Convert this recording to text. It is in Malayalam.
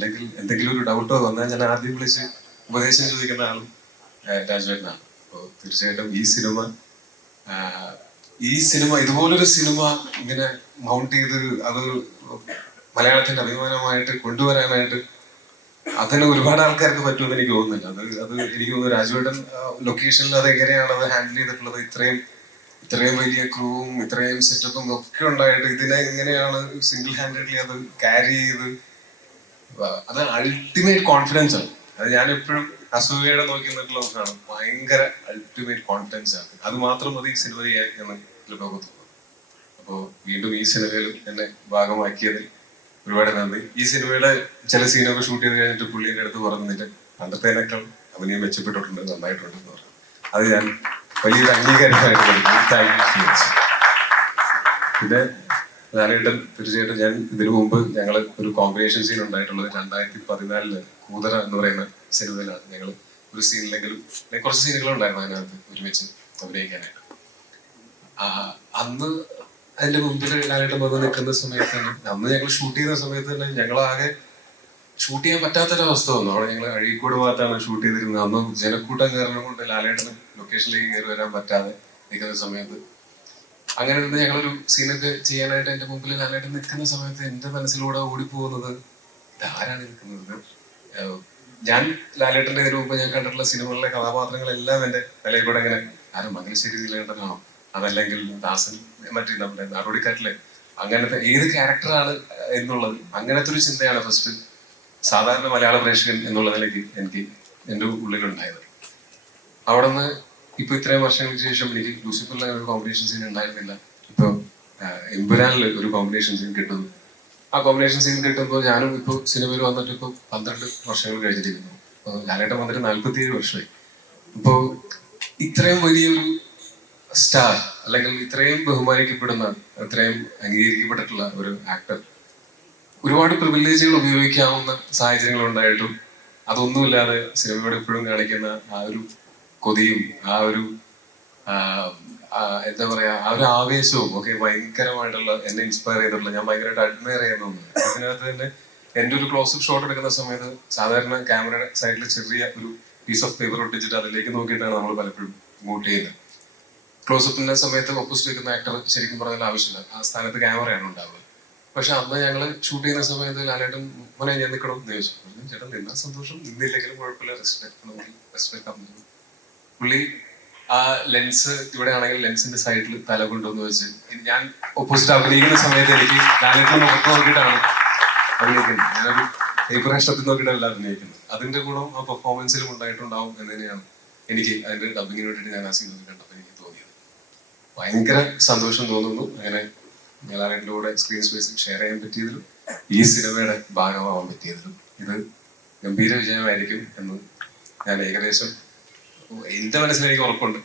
അല്ലെങ്കിൽ എന്തെങ്കിലും ഒരു ഡൗട്ടോ വന്നാൽ ഞാൻ ആദ്യം വിളിച്ച് ഉപദേശം ചോദിക്കുന്ന ആളും രാജുവേട്ടനാണ്. അപ്പോൾ തീർച്ചയായിട്ടും ഈ സിനിമ ഇതുപോലൊരു സിനിമ ഇങ്ങനെ മൗണ്ട് ചെയ്ത് അത് മലയാളത്തിന്റെ അഭിമാനമായിട്ട് കൊണ്ടുവരാനായിട്ട് അതിന് ഒരുപാട് ആൾക്കാർക്ക് പറ്റുമെന്ന് എനിക്ക് തോന്നുന്നില്ല. അത് എനിക്ക് തോന്നുന്നു രാജുവേട്ടൻ ലൊക്കേഷനിൽ അത് എങ്ങനെയാണ് അത് ഹാൻഡിൽ ചെയ്തിട്ടുള്ളത്. ഇത്രയും വലിയ ക്രൂവും ഇത്രയും സെറ്റപ്പും ഒക്കെ ഉണ്ടായിട്ട് ഇതിനെ എങ്ങനെയാണ് സിംഗിൾ ഹാൻഡഡ്ലി അത് ക്യാരി ചെയ്ത് അത് അൾട്ടിമേറ്റ് കോൺഫിഡൻസ് ആണ്. അത് ഞാൻ എപ്പോഴും അസൂയയുടെ നോക്കി നിന്നിട്ടുള്ള ഒന്നാണ്. ഭയങ്കര അൾട്ടിമേറ്റ് കോൺഫിഡൻസ് ആണ്. അത് മാത്രം മതി സിനിമ ചെയ്യാൻ എന്ന് ചിലപ്പോൾ തോന്നുന്നു. അപ്പോൾ വീണ്ടും ഈ സിനിമയിലും എന്നെ ഭാഗമാക്കിയതിൽ ഒരുപാട് നന്ദി. ഈ സിനിമയുടെ ചില സീനൊക്കെ ഷൂട്ട് ചെയ്ത് കഴിഞ്ഞിട്ട് പുള്ളിയുടെ അടുത്ത് പറഞ്ഞിട്ട് പണ്ടത്തേനേക്കാൾ അഭിനയം മെച്ചപ്പെട്ടിട്ടുണ്ട്, നന്നായിട്ടുണ്ട് എന്ന് പറഞ്ഞു. അത് ഞാൻ വലിയൊരു അംഗീകാരമായിട്ട് കൊടുക്കുന്നു. Thank you. പിന്നെ ലാലേട്ടൻ തീർച്ചയായിട്ടും ഞാൻ ഇതിനു മുമ്പ് ഞങ്ങൾ ഒരു കോമ്പിനേഷൻ സീൻ ഉണ്ടായിട്ടുള്ളത് 2014 കൂതറ എന്ന് പറയുന്ന സിനിമയിലാണ്. ഞങ്ങൾ ഒരു സീനിലെങ്കിലും കുറച്ച് സീനുകളുണ്ടായിരുന്നു അതിനകത്ത് ഒരുമിച്ച് അഭിനയിക്കാനായിട്ട്. അന്ന് അതിന്റെ മുമ്പിൽ ലാലേട്ടൻ വന്ന് നിൽക്കുന്ന സമയത്ത് തന്നെ അന്ന് ഞങ്ങൾ ഷൂട്ട് ചെയ്യുന്ന സമയത്ത് തന്നെ ഞങ്ങളാകെ ഷൂട്ട് ചെയ്യാൻ പറ്റാത്തൊരവസ്ഥ വന്നു. അവിടെ ഞങ്ങൾ അഴീക്കോട് ഭാഗത്താണ് ഷൂട്ട് ചെയ്തിരുന്നത്. അന്ന് ജനക്കൂട്ടം കാരണം കൊണ്ട് ലാലേട്ടന് ലൊക്കേഷനിലേക്ക് കയറി വരാൻ പറ്റാതെ നിൽക്കുന്ന സമയത്ത് അങ്ങനെ നിന്ന് ഞങ്ങളൊരു സീനൊക്കെ ചെയ്യാനായിട്ട് എന്റെ മുമ്പിൽ ലാലേട്ടൻ നിൽക്കുന്ന സമയത്ത് എന്റെ മനസ്സിലൂടെ ഓടിപ്പോകുന്നത് ഇതാരാണ് നിൽക്കുന്നത്. ഞാൻ ലാലേട്ടന്റെ ഇതിനു മുമ്പ് ഞാൻ കണ്ടിട്ടുള്ള സിനിമകളിലെ കഥാപാത്രങ്ങളെല്ലാം എന്റെ തലയിൽ കൂടെ ഇങ്ങനെ ആരും മംഗലശ്ശേരി നീലേട്ടനാണോ, അതല്ലെങ്കിൽ ദാസൻ മറ്റേ നമ്മുടെ നാടോടിക്കാറ്റിലെ അങ്ങനത്തെ ഏത് ക്യാരക്ടറാണ് എന്നുള്ളത് അങ്ങനത്തെ ഒരു ചിന്തയാണ് ഫസ്റ്റ് സാധാരണ മലയാള പ്രേക്ഷകൻ എന്നുള്ള നിലയ്ക്ക് എനിക്ക് എൻ്റെ ഉള്ളിലുണ്ടായത്. അവിടെ നിന്ന് ഇപ്പൊ ഇത്രയും വർഷങ്ങൾക്ക് ശേഷം എനിക്ക് ലൂസിഫറിലെ ഒരു കോമ്പിനേഷൻ സീൻ ഉണ്ടായിരുന്നില്ല. ഇപ്പൊ എമ്പുരാനിൽ ഒരു കോമ്പിനേഷൻ സീൻ കിട്ടുന്നു. ആ കോമ്പിനേഷൻ സീൻ കിട്ടുമ്പോൾ ഞാനും ഇപ്പോൾ സിനിമയിൽ വന്നിട്ട് ഇപ്പോൾ 12 വർഷങ്ങൾ കഴിഞ്ഞിരിക്കുന്നു. അപ്പോൾ ലാലേട്ടൻ വന്നിട്ട് 47 വർഷമായി. ഇപ്പോൾ ഇത്രയും വലിയൊരു സ്റ്റാർ അല്ലെങ്കിൽ ഇത്രയും ബഹുമാനിക്കപ്പെടുന്ന ഇത്രയും അംഗീകരിക്കപ്പെട്ടിട്ടുള്ള ഒരു ആക്ടർ ഒരുപാട് പ്രിവിലേജുകൾ ഉപയോഗിക്കാവുന്ന സാഹചര്യങ്ങൾ ഉണ്ടായിട്ടും അതൊന്നുമില്ലാതെ സിനിമയോട് എപ്പോഴും കാണിക്കുന്ന ആ ഒരു കൊതിയും ആ ഒരു എന്താ പറയാ ആ ഒരു ആവേശവും ഒക്കെ ഭയങ്കരമായിട്ടുള്ള എന്നെ ഇൻസ്പയർ ചെയ്തിട്ടുള്ള ഞാൻ ഭയങ്കരമായിട്ട് അഡ്മയർ ചെയ്യുന്ന ഒന്നാണ്. അതിനകത്ത് തന്നെ എൻ്റെ ഒരു ക്ലോസപ്പ് ഷോട്ട് എടുക്കുന്ന സമയത്ത് സാധാരണ ക്യാമറയുടെ സൈഡിൽ ചെറിയ ഒരു പീസ് ഓഫ് പേപ്പർ ഒട്ടിച്ചിട്ട് അതിലേക്ക് നോക്കിയിട്ടാണ് നമ്മൾ പലപ്പോഴും മൂട്ട് ചെയ്യുന്നത്. ക്ലോസപ്പിന്റെ സമയത്ത് ഓപ്പോസിറ്റ് നിൽക്കുന്ന ആക്ടർ ശരിക്കും പറഞ്ഞാൽ ആവശ്യമില്ല, ആ സ്ഥാനത്ത് ക്യാമറയാണ് ഉണ്ടാവുക. പക്ഷെ അന്ന് ഞങ്ങൾ ഷൂട്ട് ചെയ്യുന്ന സമയത്ത് ലാലേട്ടൻ മോനെ ഞാൻ നിൽക്കണം എന്ന് ചോദിച്ചു. ചേട്ടൻ നിന്നാ സന്തോഷം, നിന്നില്ലെങ്കിലും കുഴപ്പമില്ല, റെസ്പെക്ട്. പുള്ളി ആ ലെൻസ് ഇവിടെ ആണെങ്കിൽ ലെൻസിന്റെ സൈഡിൽ തല കൊണ്ടുവന്ന് വെച്ച് ഞാൻ ഓപ്പോസിറ്റ് അഭിനയിക്കുന്ന സമയത്ത് എനിക്ക് ലാലേട്ടൻ മുഖത്ത് നോക്കിയിട്ടാണ് അഭിനയിക്കുന്നത്. ഞാനൊരു പേപ്പർ നഷ്ടത്തിൽ നോക്കിയിട്ടല്ല അഭിനയിക്കുന്നത്. അതിന്റെ ഗുണം ആ പെർഫോമൻസിലും ഉണ്ടായിട്ടുണ്ടാവും എന്ന് തന്നെയാണ് എനിക്ക് അതിന്റെ ഡബിങ്ങിന് വേണ്ടിയിട്ട് ഞാൻ ആ സീൻ കണ്ടപ്പോൾ എനിക്ക് തോന്നിയത്. ഭയങ്കര സന്തോഷം തോന്നുന്നു അങ്ങനെ ലാലേട്ടൻ്റെ കൂടെ സ്ക്രീൻ സ്പേസിൽ ഷെയർ ചെയ്യാൻ പറ്റിയതിലും ഈ സിനിമയുടെ ഭാഗമാവാൻ പറ്റിയതിലും ഇത് ഗംഭീര വിജയമായിരിക്കും എന്ന് ഞാൻ ഏകദേശം എന്റെ മനസ്സിൽ എനിക്ക് ഉറപ്പുണ്ട്.